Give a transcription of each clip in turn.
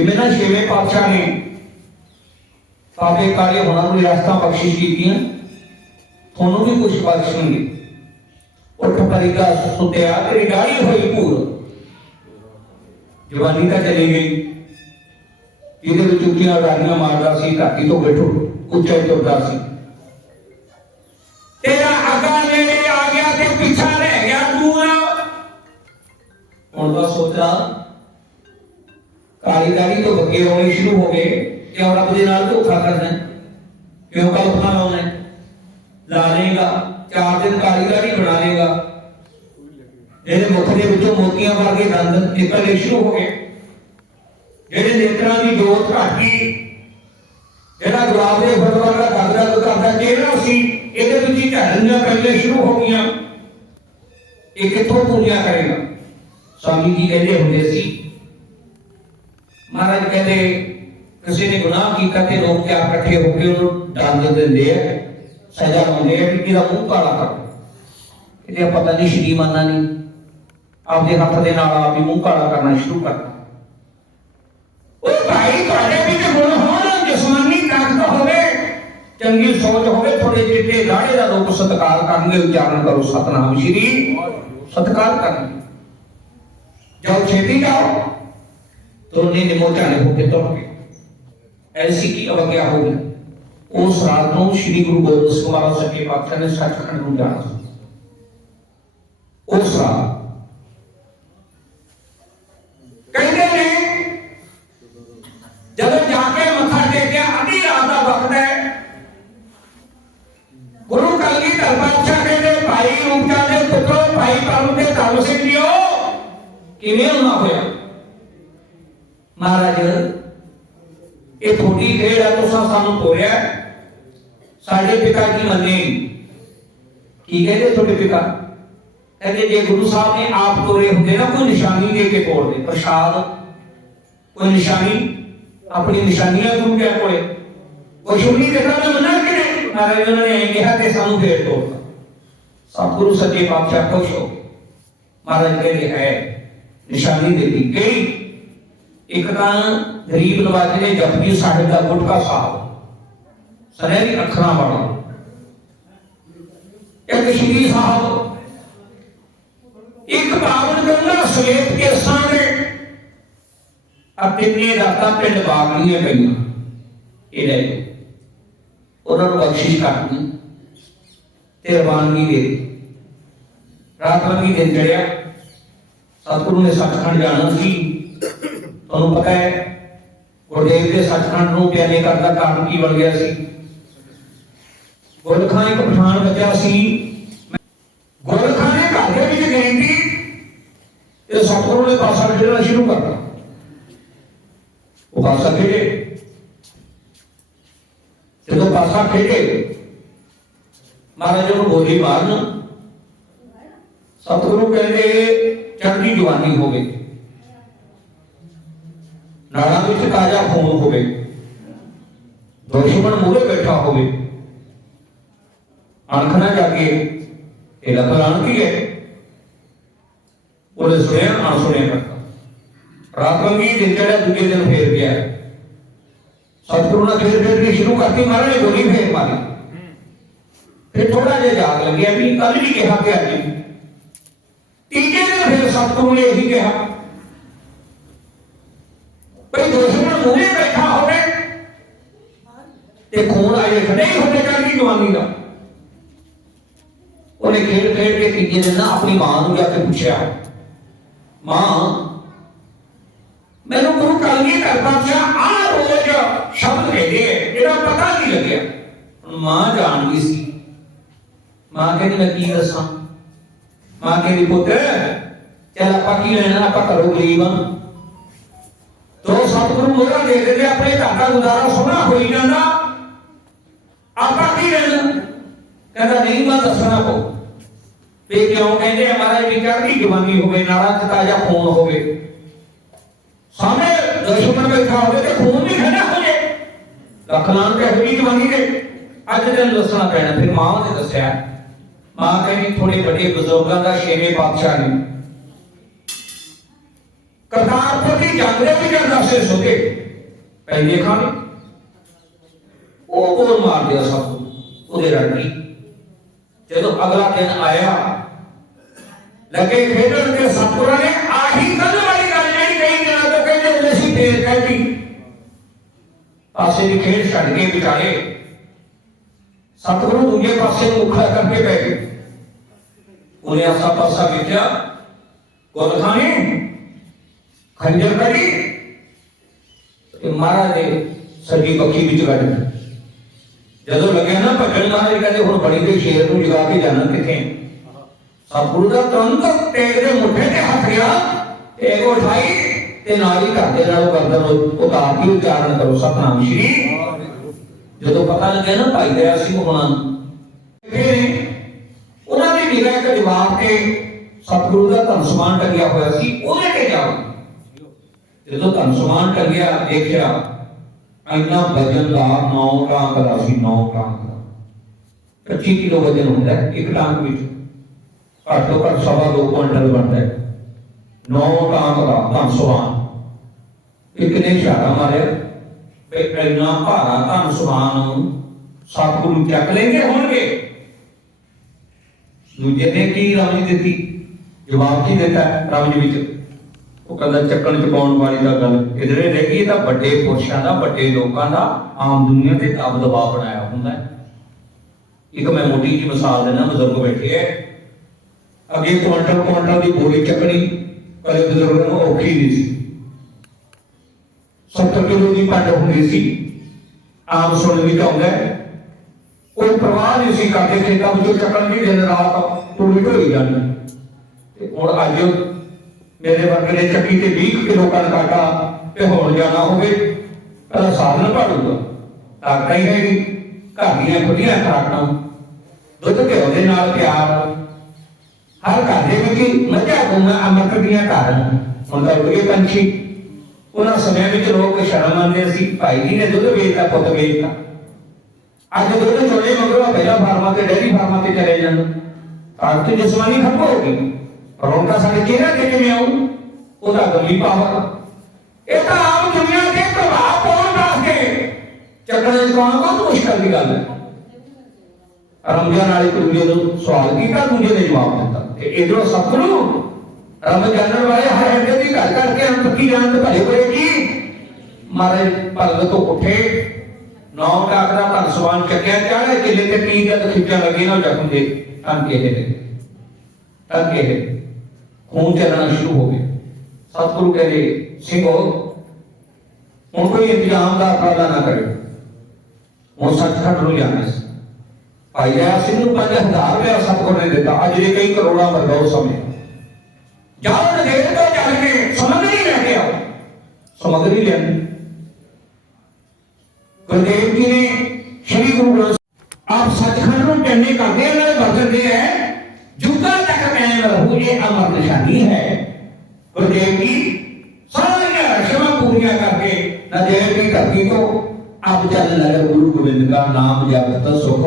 ਜੋ ਸੰਗਰੂਰਾ ਨਾ ਛੇਵੇਂ ਪਾਤਸ਼ਾਹ ਨੇ ਪਾਪੇ ਕਾਲੇ ਹੋਣਾ ਨੂੰ ਰਸਤਾ ਬਖਸ਼ਿਸ਼ ਕੀਤੀਆਂ, ਤੁਹਾਨੂੰ ਵੀ ਕੁਝ ਬਖਸ਼ਣਗੇ। ਉੱਠ ਪਰਿਗਾ ਸੁਤਿਆ, ਤੇਰੀ ਡਾੜੀ ਹੋਈ ਪੂਰ ਜਵਾਨੀ ਤਾਂ ਚਲੀ ਗਈ। ਇਹਦੇ ਵਿੱਚ ਉੱਚੀਆਂ ਗਾਲੀਆਂ ਮਾਰਦਾ ਸੀ, ਧਰਤੀ ਤੋਂ ਬੈਠੋ, ਉੱਚਾ ਤੁਰਦਾ ਸੀ। ਤੇਰਾ ਅੱਗਾ ਨੇੜੇ ਆ ਗਿਆ ਤੇ ਪਿੱਛਾ ਰਹਿ ਗਿਆ ਤੂੰ ਹੁਣ ਬਸ ਸੋਚਾ ਕਾਰੀਗਰੀ ਤੋਂ ਬੱਗੇ ਹੋਣੇ ਸ਼ੁਰੂ ਹੋ ਗਏ ਕਿਉਂ ਰੱਬ ਦੇ ਨਾਲ ਧੋਖਾ ਕਰਨਾ ਕਿਉਂ ਕਲਪਨਾ ਲਾਉਣਾ ਲਾ ਲੇਗਾ ਚਾਰ ਦਿਨ ਕਾਰੀਗਰੀ ਬਣਾ ਲੇਗਾ ਜਿਹੜੇ ਮੁਖ ਦੇ ਵਿੱਚੋਂ ਮੋਤੀਆਂ ਵਰਗੇ ਦੰਦ ਨਿਕਲਣੇ ਸ਼ੁਰੂ ਹੋ ਗਏ। ਜਿਹੜੇ ਨੇਤਰਾਂ ਦੀ ਜੋਤ ਘਟ ਗਈ, ਜਿਹੜਾ ਗੁਲਾਬ ਦੇ ਫੁੱਲ ਵਰਗਾ ਕਰਦਾ ਕਰਦਾ ਚਿਹਰਾ ਸੀ? ਇਹਦੇ ਵਿੱਚ ਹੀ ਝੜਨੀਆਂ ਪੈਣੇ ਸ਼ੁਰੂ ਹੋ ਗਈਆਂ। ਇਹ ਕਿੱਥੋਂ ਪੂਰੀਆਂ ਕਰੇਗਾ? ਸਵਾਮੀ ਜੀ ਕਹਿੰਦੇ ਹੁੰਦੇ ਸੀ ਮਹਾਰਾਜ ਕਹਿੰਦੇ, ਕਿਸੇ ਨੇ ਗੁਨਾਹ ਕੀਤਾ ਤੇ ਲੋਕ ਕਿਆ ਇਕੱਠੇ ਹੋ ਕੇ ਉਹਨੂੰ ਦੰਡ ਦਿੰਦੇ ਆ। ਸਜ਼ਾ ਦਿੰਦੇ ਆ ਕਿ ਇਹਦਾ ਮੂੰਹ ਕਾਲਾ ਕਰ। ਇਹਦੇ ਪਤਾ ਨਹੀਂ ਸ਼੍ਰੀਮਾਨਾ ਨਹੀਂ ਆਪਦੇ ਹੱਥ ਦੇ ਨਾਲ ਆਪ ਹੀ ਮੂੰਹ ਕਾਲਾ ਕਰਨਾ ਸ਼ੁਰੂ ਕਰਤਾ ਉਹ ਭਾਈ, ਤੁਹਾਡੇ ਵਿੱਚ ਗੁਣ ਹੋਣ, ਜਿਸਮਾਨੀ ਤਾਕਤ ਹੋਵੇ, ਚੰਗੀ ਸੋਚ ਹੋਵੇ ਥੋੜੇ ਚਿੱਟੇ ਲਾੜੇ ਦਾ ਲੋਕ ਸਤਿਕਾਰ ਕਰਨਗੇ, ਉਚਾਰਨ ਕਰੋ ਸਤਨਾਮ ਸ਼੍ਰੀ। ਸਤਿਕਾਰ ਕਰਨਗੇ। ਜਾਓ ਛੇਤੀ ਜਾਓ। ਤੁਰਨੇ ਨਿਮੋ ਝਾਣੇ ਹੋ ਕੇ ਤੁਰ ਗਏ ਐਸੀ ਕੀ ਅਵਗਿਆ ਹੋ ਗਈ ਉਸ ਰਾਤ ਨੂੰ ਸ੍ਰੀ ਗੁਰੂ ਗੋਬਿੰਦ ਸਿੰਘ ਮਹਾਰਾਜ ਸੱਚੇ ਪਾਤਸ਼ਾਹ ਨੇ ਸੱਚਖੰਡ ਨੂੰ ਜਾਣਾ ਸੀ ਉਸ ਰਾਤ ਇਹ ਥੋੜੀ ਖੇਡ ਹੈ ਤੁਸੀਂ ਸਾਨੂੰ ਤੋਰਿਆ ਸਾਡੇ ਪਿਤਾ ਜੀ ਮੰਨੇ ਕੀ ਕਹਿੰਦੇ ਤੁਹਾਡੇ ਪਿਤਾ? ਕਹਿੰਦੇ ਜੇ ਗੁਰੂ ਸਾਹਿਬ ਨੇ ਆਪ ਤੋਰੇ ਹੁੰਦੇ ਨਾ, ਕੋਈ ਨਿਸ਼ਾਨੀ ਦੇ ਕੇ ਤੋੜਦੇ ਪ੍ਰਸ਼ਾਦ, ਕੋਈ ਨਿਸ਼ਾਨੀ, ਆਪਣੀ ਨਿਸ਼ਾਨੀਆਂ ਗੁਰੂ ਦੇ ਕੋਲੇ। ਕੋਈ ਸ਼ੁਣੀ ਦੇਖਾ ਤਾਂ ਮੰਨਾ ਕਿ ਨਹੀਂ? ਮਹਾਰਾਜ, ਉਹਨਾਂ ਨੇ ਇਹ ਕਿਹਾ ਕਿ ਸਾਨੂੰ ਫੇਰ ਤੋੜਦਾ ਸਤਿਗੁਰੂ ਸੱਚੇ ਪਾਤਸ਼ਾਹ ਖੁਸ਼ ਹੋ। ਗਏ। ਮਹਾਰਾਜ ਕਹਿੰਦੇ, ਹੈ, ਨਿਸ਼ਾਨੀ ਦਿੱਤੀ ਗਈ। ਇੱਕ ਤਾਂ ਗਰੀਬ ਨਵਾਜ ਨੇ ਜਪਜੀ ਸਾਹਿਬ ਦਾ ਗੁਟਕਾ ਸਾਹਿਬ ਸੁਨਹਿਰੀ ਅੱਖਰਾਂ ਵਾਲਾ ਇੱਕ ਸ਼੍ਰੀ ਸਾਹਿਬ, ਇੱਕ ਬਾਵਨ ਗੰਗਾ ਸਵੇਤ ਕੇ ਸਾਹਮਣੇ ਅਤੇ ਨੇ ਰਾਤਾਂ ਪਿੰਡ ਬਾਗਲੀਆਂ ਪਈਆਂ ਇਹ ਲੈ ਉਹਨਾਂ ਨੂੰ ਬਖਸ਼ਿਸ਼ ਕਰਨੀ ਤੇ ਰਵਾਨਗੀ ਦੇ ਰਾਤ ਲੰਗੀ ਦਿਨ ਚੜਿਆ। ਸਤਿਗੁਰੂ ਨੇ ਸੱਚਖੰਡ ਜਾਣਾ ਸੀ। ਤੁਹਾਨੂੰ ਪਤਾ ਹੈ, ਗੁਰਦੇਵ ਦੇ ਸੱਚਖੰਡ ਨੂੰ ਪਿਆਰੇ ਕਰਨ ਦਾ ਕਾਰਨ ਕੀ ਬਣ ਗਿਆ ਸੀ? ਗੁਰਖਾਂ ਇੱਕ ਪਠਾਨ ਬੱਚਾ ਸੀ। ਗੁਰਖਾਂ ਨੇ ਘਰ ਦੇ ਵਿੱਚ ਗਈ ਸੀ ਸਤਿਗੁਰੂ ਨੇ ਪਾਸਾ ਖੇਡਣਾ ਸ਼ੁਰੂ ਕਰਤਾ। ਉਹ ਪਾਸਾ ਖੇਡੇ। ਜਦੋਂ ਪਾਸਾ ਖੇਡੇ, ਮਹਾਰਾਜ ਨੂੰ ਗੋਲੀ ਮਾਰਨ, ਸਤਿਗੁਰੂ ਕਹਿੰਦੇ, ਚੜ੍ਹਦੀ ਜਵਾਨੀ ਹੋਵੇ ਨਾੜਾਂ ਵਿੱਚ ਤਾਜ਼ਾ ਖੂਨ ਹੋਵੇ। ਦੁਸ਼ਮਣ ਮੂਹਰੇ ਬੈਠਾ ਹੋਵੇ। ਅਣਖ ਨਾ ਜਾਗੇ ਇਹਦਾ ਤਾਂ ਕੀ ਹੈ। ਉਹਨੇ ਸੁਣਿਆ ਨਾ ਸੁਣਿਆ ਕਰਤਾ ਰਾਤ ਦਿਨ ਚੜਿਆ, ਦੂਜੇ ਦਿਨ ਫੇਰ ਗਿਆ। ਸਤਿਗੁਰੂ ਨੇ ਫੇਰ ਫੇਰ ਕੇ ਸ਼ੁਰੂ ਕਰਤੀ, ਮਹਾਰਾਜ ਗੋਲੀ ਫੇਰ ਮਾਰੀ। ਫਿਰ ਥੋੜਾ ਜਿਹਾ ਜਾਗ ਲੱਗਿਆ, ਵੀ ਕੱਲ ਵੀ ਕਿਹਾ ਕਿ ਅੱਜ ਤੀਜੇ ਦਿਨ ਫਿਰ ਸਤਿਗੁਰੂ ਨੇ ਇਹੀ ਕਿਹਾ ਕਰਨੀ ਉਹਨੇ ਖੇਡ ਖੇਡ ਕੇ ਤੀਜੇ ਦਿਨ ਆਪਣੀ ਮਾਂ ਨੂੰ ਜਾ ਕੇ ਪੁੱਛਿਆ, ਮਾਂ, ਮੈਨੂੰ ਗੁਰੂ ਕਲਗੀ ਕਰਦਾ ਸੀ ਆ ਰੋਜ਼ ਸ਼ਬਦ ਕਹਿੰਦੇ ਹੈ ਪਤਾ ਨਹੀਂ ਲੱਗਿਆ। ਮਾਂ ਜਾਣਦੀ ਸੀ। ਮਾਂ ਕਹਿੰਦੀ, ਮੈਂ ਕੀ ਦੱਸਾਂ? ਮਾਂ ਕਹਿੰਦੀ, ਪੁੱਤ, ਚੱਲ ਆਪਾਂ ਕੀ ਲੈਣਾ, ਆਪਾਂ ਘਰੋਂ ਗਰੀਬ ਹਾਂ। ਤੋ ਸਤਿਗੁਰੂ ਮੋਹਰਾ ਦੇ ਦਿੰਦੇ ਆਪਣੇ ਘਰ ਦਾ ਗੁਜ਼ਾਰਾ ਸੋਹਣਾ ਹੋਈ ਜਾਂਦਾ ਆਪਾਂ ਕੀ ਰਹਿਣਾ ਕਹਿੰਦਾ ਨਹੀਂ ਮੈਂ ਦੱਸਣਾ ਪਊ। ਤੇ ਕਿਉਂ ਕਹਿੰਦੇ ਆ ਮਹਾਰਾਜ ਵੀ ਚੜ੍ਹਦੀ ਜਵਾਨੀ ਹੋਵੇ ਨਾਲਾ ਚ ਤਾਜ਼ਾ ਖੂਨ ਹੋਵੇ। ਸਾਹਮਣੇ ਦੁਸ਼ਮਣ ਬੈਠਾ ਹੋਵੇ ਤੇ ਖੂਨ ਵੀ ਖੜਾ ਹੋ ਜੇ। ਲੱਖ ਤੇ ਹੋਈ ਜਵਾਨੀ ਦੇ। ਅੱਜ ਦਿਨ ਦੱਸਣਾ ਪੈਣਾ ਫਿਰ ਮਾਂ ਨੇ ਦੱਸਿਆ। ਮਾਂ ਕਹਿੰਦੀ ਥੋੜੇ ਵੱਡੇ ਬਜ਼ੁਰਗਾਂ ਦਾ ਛੇਵੇਂ ਪਾਤਸ਼ਾਹ ਨੇ। ਕਰਤਾਰਪੁਰ ਦੀ ਜੰਗ ਦੇ ਵੀ ਜਾਂਦਾ ਸੇ ਸੁਕੇ ਪੈਂਦੇ ਖਾਣੇ ਉਹ ਕੋਲ ਮਾਰ ਦਿਆ ਸਭ ਨੂੰ, ਉਹਦੇ ਰਣਨੀ ਜਦੋਂ ਅਗਲਾ ਦਿਨ ਆਇਆ ਲੱਗੇ ਖੇਡਣ ਤੇ ਸਤਪੁਰਾਂ ਨੇ ਆਹੀ ਗੱਲ ਵਾਲੀ ਗੱਲ ਜਿਹੜੀ ਕਈ ਦਿਨਾਂ ਤੋਂ ਕਹਿੰਦੇ ਹੁੰਦੇ ਸੀ ਫੇਰ ਕਹਿਤੀ ਪਾਸੇ ਦੀ ਖੇਡ ਛੱਡ ਕੇ ਵਿਚਾਰੇ ਸਤਿਗੁਰੂ ਦੂਜੇ ਪਾਸੇ ਨੂੰ ਮੁਖੜਾ ਕਰਕੇ ਬਹਿ ਗਏ ਉਹਨੇ ਆਸਾ ਪਾਸਾ ਵੇਖਿਆ ਗੁਰਖਾਨੇ ਖੰਜਰ ਕੜੀ ਤੇ ਮਹਾਰਾਜ ਦੇ ਸੱਜੀ ਪੱਖੀ ਵਿੱਚ ਕੱਢ ਦਿੱਤੀ। ਜਦੋਂ ਲੱਗਿਆ ਨਾ ਭੱਜਣ ਮਹਾਰਾਜ, ਕਹਿੰਦੇ ਹੁਣ ਬੜੀ ਦੇ ਸ਼ੇਰ ਨੂੰ ਜਗਾ ਕੇ ਜਾਣਾ ਕਿੱਥੇ? ਸਤਿਗੁਰੂ ਦਾ ਤੁਰੰਤ ਟੇਕ ਦੇ ਮੁੱਠੇ ਤੇ ਹੱਥ ਗਿਆ ਟੇਕ ਉਠਾਈ ਤੇ ਨਾਲ ਹੀ ਘਰ ਦੇ ਨਾਲੋਂ ਗਰਦਨ ਉਤਾਰ ਕੇ ਉਚਾਰਨ ਕਰੋ, ਸਤਨਾਮ ਸ਼੍ਰੀ। ਜਦੋਂ ਪਤਾ ਲੱਗਿਆ ਨਾ ਭਾਈ ਦਇਆ ਸਿੰਘ ਹੋਣਾ, ਫਿਰ ਉਹਨਾਂ ਦੀ ਨਿਗਾਹ ਇੱਕ ਜਵਾਬ ਤੇ ਸਤਿਗੁਰੂ ਦਾ ਧਨ ਸਮਾਨ ਟੰਗਿਆ ਹੋਇਆ ਸੀ, ਉਹਦੇ ਤੇ ਜਾਓ। ਜਦੋਂ ਧਨ ਸਮਾਨ ਟੰਗਿਆ, ਦੇਖਿਆ ਇੰਨਾ ਵਜਨ ਦਾ 9 ਟਾਂਕ ਦਾ ਸੀ 9 ਟਾਂਕ ਦਾ। 25 ਕਿਲੋ ਵਜਨ ਹੁੰਦਾ ਹੈ, ਇੱਕ ਟਾਂਕ ਵਿੱਚ। ਘੱਟ ਤੋਂ ਘੱਟ ਸਵਾ ਦੋ ਕੁਇੰਟਲ ਬਣਦਾ ਹੈ। 9 ਟਾਂਕ ਦਾ ਧਨ ਸਮਾਨ ਇੱਕ ਨੇ ਇਸ਼ਾਰਾ ਮਾਰਿਆ ਵੀ ਇੰਨਾ ਭਾਰਾ ਧਨ ਸਮਾਨ ਸਤਿਗੁਰੂ ਚੱਕ ਲੈਂਦੇ ਹੋਣਗੇ। ਦੂਜੇ ਨੇ ਕੀ ਰਮਜ ਦਿੱਤੀ? ਜਵਾਬ ਕੀ ਦਿੱਤਾ ਰਮਜ ਵਿੱਚ? ਉਹ ਕਹਿੰਦਾ ਚੱਕਣ ਚਕਾਉਣ ਵਾਲੀ ਦਾ ਗੱਲ ਇਧਰੇ ਰਹਿ ਗਈ, ਇਹ ਤਾਂ ਵੱਡੇ ਪੁਰਸ਼ਾਂ ਦਾ, ਵੱਡੇ ਲੋਕਾਂ ਦਾ ਆਮ ਦੁਨੀਆ ਤੇ ਦਬ ਦਬਾਅ ਬਣਾਇਆ ਹੁੰਦਾ ਹੈ। ਇੱਕ ਮੈਂ ਮੋਟੀ ਜੀ ਮਿਸਾਲ ਦੇਣਾ ਬਜ਼ੁਰਗ ਬੈਠੇ ਐ। ਅੱਗੇ ਕੁਆਂਟਲ ਕੁਆਂਟਲ ਦੀ ਬੋਰੀ ਚੱਕਣੀ ਕਦੇ ਬਜ਼ੁਰਗਾਂ ਨੂੰ ਔਖੀ ਨਹੀਂ ਸੀ। 70 ਕਿਲੋ ਦੀ ਪੰਡ ਹੁੰਦੀ ਸੀ। ਆਮ ਸੁਣ ਵੀ ਆਉਂਦਾ ਕੋਈ ਪ੍ਰਵਾਹ ਨਹੀਂ ਸੀ ਕਰਦੇ, ਖੇਤਾਂ ਵਿੱਚੋਂ ਚੱਕਣ ਦੀ ਦਿਨ ਰਾਤ ਤੂੜੀ ਢੋਈ ਜਾਣੀ ਤੇ ਹੁਣ ਅੱਜ ਮੇਰੇ ਵਰਗੇ ਨੇ ਚੱਕੀ ਤੇ 20 ਕਿਲੋ ਕਣ ਕਾਟਾ ਤੇ ਹੋਣ ਜਾਣਾ ਹੋਵੇ ਤਾਂ ਸਾਧਨ ਭਾੜੂਗਾ ਤਾਕਤਾਂ ਹੀ ਹੈਗੀ ਘਰ ਦੀਆਂ ਖੁੱਲੀਆਂ ਖਰਾਕਾਂ, ਦੁੱਧ ਘਿਓ ਦੇ ਨਾਲ ਪਿਆਰ ਹਰ ਘਰ ਦੇ ਵਿੱਚ ਮੱਝਾਂ ਗਊਆਂ ਅਮਰਤ ਦੀਆਂ ਘਰ। ਹੁਣ ਤਾਂ ਪੰਛੀ। ਉਹਨਾਂ ਸਮਿਆਂ ਵਿੱਚ ਲੋਕ ਸ਼ਰਮ ਆਉਂਦੇ ਸੀ, ਭਾਈ ਜੀ ਨੇ ਦੁੱਧ ਵੇਚਦਾ ਪੁੱਤ ਵੇਚਦਾ ਅੱਜ ਦੁੱਧ ਚੋਲੇ ਮਗਰੋਂ ਪਹਿਲਾਂ ਫਾਰਮਾਂ ਤੇ ਡੈਰੀ ਫਾਰਮਾਂ ਤੇ ਚਲੇ ਜਾਂਦੇ। ਅੱਜ ਤੇ ਜਿਸਮਾਨੀ ਖਤਮ ਹੋ ਗਈ। ਪਰ ਸਾਡੇ ਚਿਹਰਾ ਤੇ ਕਿਵੇਂ ਆਉ ਉਹਦਾ ਗੰਮੀ ਪਾਵਰ। ਇਹ ਤਾਂ ਆਮ ਦੁਨੀਆ ਦੇ ਪ੍ਰਭਾਵ ਪਾਉਣ ਵਾਸਤੇ ਚੱਕਣ ਚ ਪਾਉਣਾ ਬਹੁਤ ਮੁਸ਼ਕਲ ਦੀ ਗੱਲ? ਹੈ ਰਮਜ਼ਾਨ ਵਾਲੇ ਕੁੜੀ ਨੂੰ ਸਵਾਲ ਕੀਤਾ, ਦੂਜੇ ਨੇ ਜਵਾਬ ਦਿੱਤਾ। ਤੇ ਇਧਰੋਂ ਸਤਿਗੁਰੂ, ਰਮਜ਼ਾਨ ਵਾਲੇ ਹਰ ਹੱਡੇ ਦੀ ਘਰ ਕਰਕੇ ਅੰਤ ਕੀ ਜਾਣ ਤੇ ਭਲੇ ਹੋਏ ਕੀ? ਮਾਰੇ ਭਗਤ ਤੋਂ ਉੱਠੇ, ਨੌ ਟਾਕ ਦਾ ਧਨ ਚੱਕਿਆ, ਚਾਹੇ ਕਿਲੇ ਤੇ ਕੀ ਜਦ ਖਿੱਚਾ ਲੱਗੇ ਨਾ ਜ਼ਖਮ ਦੇ ਤਨ ਕੇ ਦੇ ਤਨ ਕੇ ਖੂਨ ਚੱਲਣਾ ਸ਼ੁਰੂ ਹੋ ਗਿਆ। ਸਤਿਗੁਰੂ ਕਹਿੰਦੇ, ਸਿੰਘੋ ਹੁਣ ਕੋਈ ਇੰਤਜ਼ਾਮ ਦਾ ਉਪਰਾਲਾ ਨਾ ਕਰਿਓ। ਹੁਣ ਸੱਚਖੰਡ ਨੂੰ ਜਾਣਾ ਸੀ। ਭਾਈ ਦਇਆ ਸਿੰਘ ਨੂੰ 5000 ਰੁਪਏ ਸਤਿਗੁਰੂ ਨੇ ਦਿੱਤਾ। ਅੱਜ ਦੇ ਕਈ ਕਰੋੜਾਂ ਵਰਗਾ ਉਸ ਸਮੇਂ ਜਾਣ ਦੇ ਤੋਂ ਚੱਲ ਕੇ, ਸਮਗਰੀ ਲੈ ਕੇ ਆਓ। ਸਮਗਰੀ ਲੈਣੀ। ਗੁਰਦੇਵ ਜੀ ਨੇ ਸ੍ਰੀ ਗੁਰੂ ਗ੍ਰੰਥ ਆਪ ਸੱਚਖੰਡ ਨੂੰ ਟੰਨੇ ਕਰਦੇ ਆ, ਨਾਲੇ ਵਰਤਦੇ ਹੈ ਤੱਕ ਕਾਇਮ ਰਹੂ ਇਹ ਅਮਰ ਨਿਸ਼ਾਨੀ ਹੈ ਗੁਰਦੇਵ ਜੀ ਸਾਰੀਆਂ ਰਸ਼ਮਾਂ ਪੂਰੀਆਂ ਕਰਕੇ ਨਦੇਵ ਦੀ ਧਰਤੀ ਤੋਂ ਆਪ ਚੱਲ ਲਗੇ ਗੁਰੂ ਗੋਬਿੰਦ ਦਾ ਨਾਮ ਜਪਤ ਸੁਖ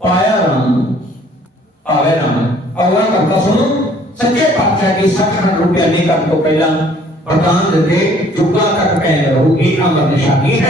ਪਾਇਆ ਰਾਮ ਆਵੇ ਨਾਮ ਅਗਲਾ ਕਰਤਾ ਸੁਣੋ ਸੱਚੇ ਪਾਤਸ਼ਾਹ ਦੀ ਸੱਚਖੰਡ ਰੂਪਿਆ ਨਹੀਂ ਕਰਨ ਤੋਂ ਪਹਿਲਾਂ ਪ੍ਰਦਾਨ ਦਿੱਤੇ ਜੁਗਾਂ ਤੱਕ ਕਾਇਮ ਰਹੂ ਇਹ ਅਮਰ ਨਿਸ਼ਾਨੀ